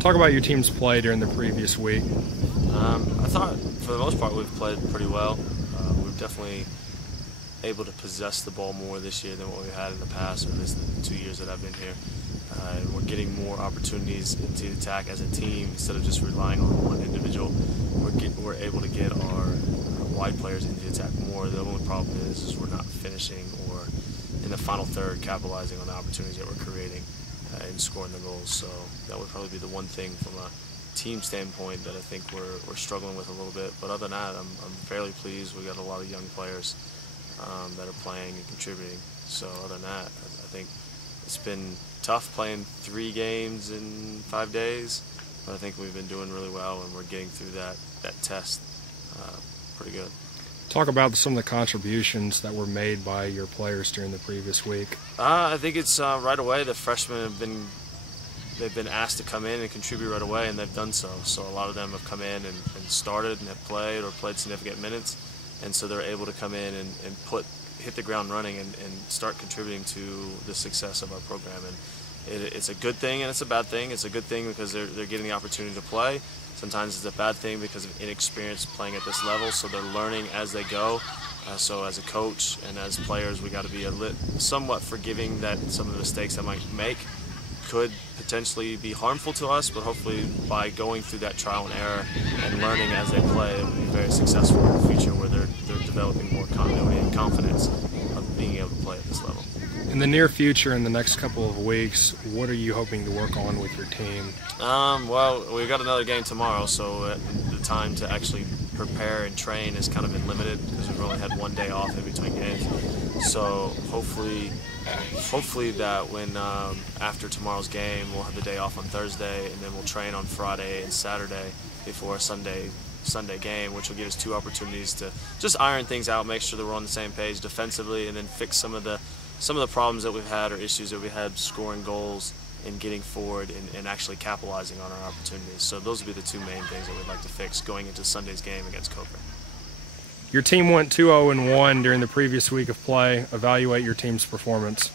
Talk about your team's play during the previous week. I thought for the most part we've played pretty well. We've definitely able to possess the ball more this year than what we had in the past, or at least the 2 years that I've been here. And we're getting more opportunities into the attack as a team instead of just relying on one individual. We're able to get our wide players into the attack more. The only problem is we're not finishing or in the final third capitalizing on the opportunities that we're creating and scoring the goals. So that would probably be the one thing from a team standpoint that I think we're struggling with a little bit. But other than that, I'm fairly pleased. We got a lot of young players that are playing and contributing. So other than that, I think it's been tough playing 3 games in 5 days, but I think we've been doing really well and we're getting through that test pretty good. Talk about some of the contributions that were made by your players during the previous week. I think it's right away. The freshmen they've been asked to come in and contribute right away, and they've done so. So a lot of them have come in and started and have played or played significant minutes, and so they're able to come in and hit the ground running and start contributing to the success of our program. And it's a good thing and it's a bad thing. It's a good thing because they're getting the opportunity to play. Sometimes it's a bad thing because of inexperience playing at this level, so they're learning as they go. So as a coach and as players, we got to be somewhat forgiving that some of the mistakes I might make could potentially be harmful to us, but hopefully by going through that trial and error and learning as they play, it will be very successful in the future where they're developing more continuity and confidence of being able to play at this level. In the near future, in the next couple of weeks, what are you hoping to work on with your team? Well, we've got another game tomorrow, so the time to actually prepare and train has kind of been limited because we've only had 1 day off in between games. So hopefully that when after tomorrow's game, we'll have the day off on Thursday, and then we'll train on Friday and Saturday before a Sunday game, which will give us 2 opportunities to just iron things out, make sure that we're on the same page defensively, and then fix some of the problems that we've had or issues that we had scoring goals and getting forward and actually capitalizing on our opportunities. So those would be the 2 main things that we'd like to fix going into Sunday's game against Coker. Your team went 2-0-1 during the previous week of play. Evaluate your team's performance.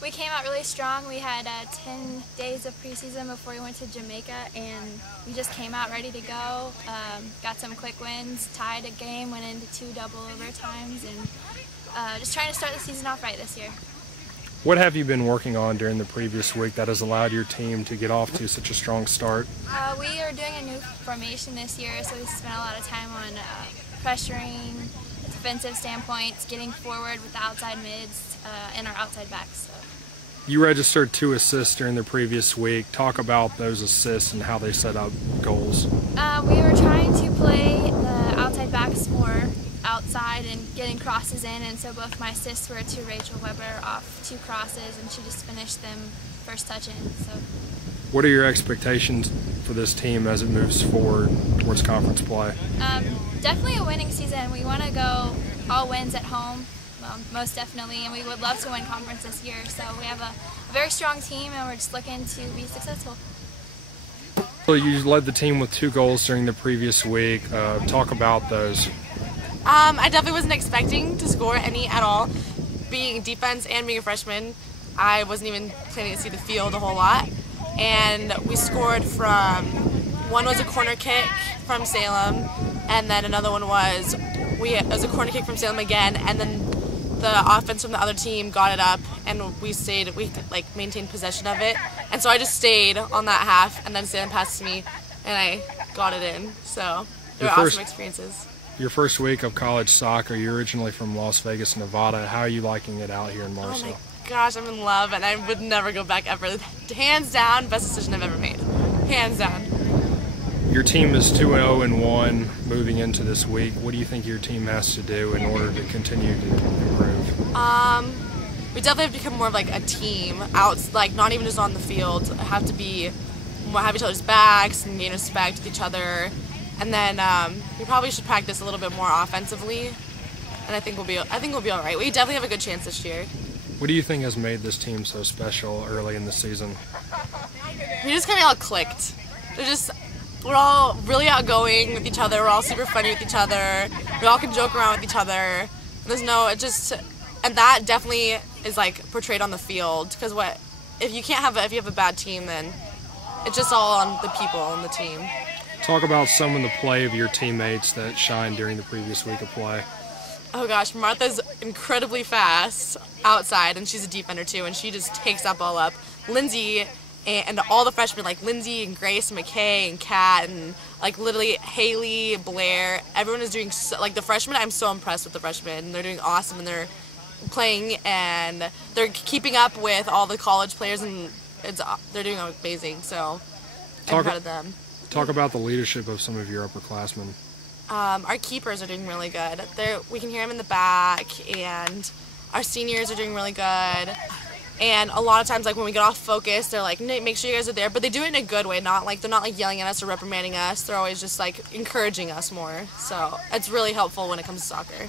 We came out really strong. We had 10 days of preseason before we went to Jamaica, and we just came out ready to go. Got some quick wins, tied a game, went into 2 double overtimes, and just trying to start the season off right this year. What have you been working on during the previous week that has allowed your team to get off to such a strong start? We are doing a new formation this year, so we spent a lot of time on pressuring, defensive standpoints, getting forward with the outside mids and our outside backs. So. You registered 2 assists during the previous week. Talk about those assists and how they set up goals. We were trying to play the outside backs more outside and getting crosses in, and so both my assists were to Rachel Weber off 2 crosses, and she just finished them first touch in. So. What are your expectations for this team as it moves forward towards conference play? Definitely a winning season. We want to go all wins at home, most definitely, and we would love to win conference this year. So we have a very strong team, and we're just looking to be successful. You led the team with 2 goals during the previous week. Talk about those. I definitely wasn't expecting to score any at all. Being defense and being a freshman, I wasn't even planning to see the field a whole lot. And we scored one was a corner kick from Salem, and then another one was a corner kick from Salem again, and then the offense from the other team got it up, and we maintained possession of it. And so I just stayed on that half, and then Salem passed to me, and I got it in. So they were awesome experiences. Your first week of college soccer, you're originally from Las Vegas, Nevada. How are you liking it out here in Marshall? Oh my gosh, I'm in love, and I would never go back ever. Hands down, best decision I've ever made. Hands down. Your team is 2-0-1 moving into this week. What do you think your team has to do in order to continue to improve? We definitely have to become more of like a team, not even just on the field. Have each other's backs and gain respect with each other. And then we probably should practice a little bit more offensively, and I think we'll be all right. We definitely have a good chance this year. What do you think has made this team so special early in the season? We just kind of all clicked. We're all really outgoing with each other. We're all super funny with each other. We all can joke around with each other. And that definitely is like portrayed on the field. Because if you have a bad team, then it's just all on the people on the team. Talk about some of the play of your teammates that shined during the previous week of play. Oh gosh, Martha's incredibly fast outside, and she's a defender too, and she just takes that ball up. Lindsay and all the freshmen, like Lindsay and Grace, McKay and Kat, and like literally Haley, Blair, everyone is doing so, like the freshmen. I'm so impressed with the freshmen. They're doing awesome, and they're playing, and they're keeping up with all the college players, and they're doing amazing. So I'm proud of them. Talk about the leadership of some of your upperclassmen. Our keepers are doing really good. We can hear them in the back, and our seniors are doing really good. And a lot of times, like when we get off focus, they're like, "Make sure you guys are there." But they do it in a good way, they're not like yelling at us or reprimanding us. They're always just like encouraging us more. So it's really helpful when it comes to soccer.